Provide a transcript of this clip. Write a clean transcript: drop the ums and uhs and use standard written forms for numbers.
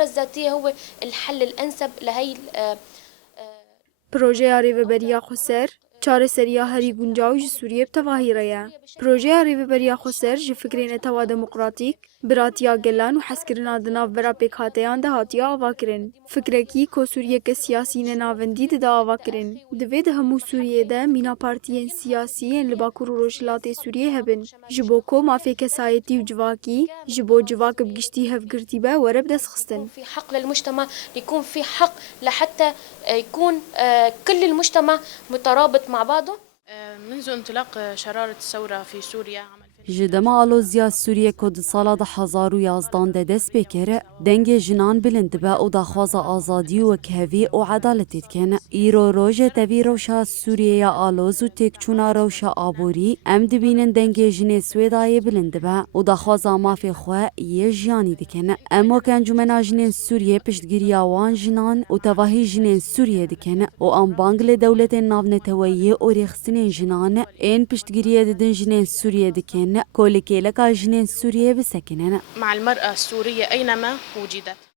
الذاتية هو الحل الأنسب لهي پروژه ریوبریا خسر چارەسەریya herî guncaw ji Sûriyê bi tevahî re ye. Projeya Rêveberiya Xweser ji fikrê netewa demokratîk, biratiya gelan û hezkirina di navbera pêkhateyan de hatiye avakirin. Fikrekî ku Sûriyeke siyasî ne navendî dide avakirin. Divê di hemû Sûriyê de mîna partiyên siyasî yên li Bakur û Rojhilatê Sûriyê hebin. Ji bo ku mafê kesayetî û civakî, ji bo civak bi giştî hevgirtî be were bi destxistin. في حق للمجتمع، يكون في حق لحتى يكون كل المجتمع مترابط مع بعضه. منذ انطلاق شرارة الثورة في سوريا ji dema alozya Sûriye ku di sala 2011 de dest pê kir, dengê jinan bilind dibe û daxwaza azadî û wekhevî û edaletê dikin. Îro rojê tevî rewşa Sûriyeya aloz û têkçûna rewşa aborî, em dibînin dengê jinê Swêdayê bilind dibe û daxwaza mafê xwe yê jiyanî dikin. Em wek Encûmena Jinên Sûriyê piştgiriya wan jinan û tevahî jinên Sûriyê dikin û em bang lê dewletên navneteweyî û rêxistinên jinan ên piştgiriyê didin jinên Sûriyê dikin. كل كيلك عجنين سوريا بسكننا مع المرأة السورية أينما وجدت.